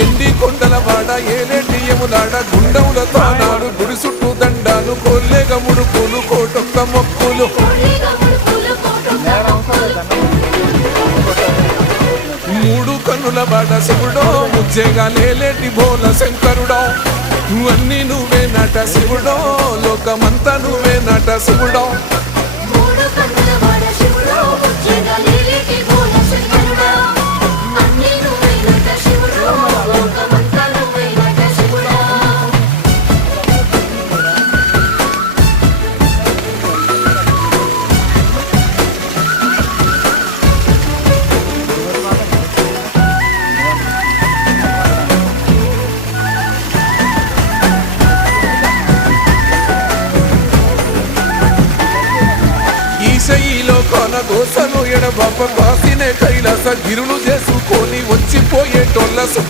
ఎండి కొండల వాడ ఏలేటి యములాడ గుండముల తానాలు గుడి చుట్టూ దండాలు కొల్లేగ ముడుపులు కోటొక్క మొక్కులు మూడు కన్నుల వాడ శివుడో ముజ్జేగా లేలేటి బోల శంకరుడో అన్నీ నువ్వే నట శివుడో లోకమంతా నువ్వే నట శివుడో ఈశయిలో కొన గోసలు ఎడబాప కాసినే కైలాస గిరులు చేసుకొని వచ్చిపోయేటోళ్ళ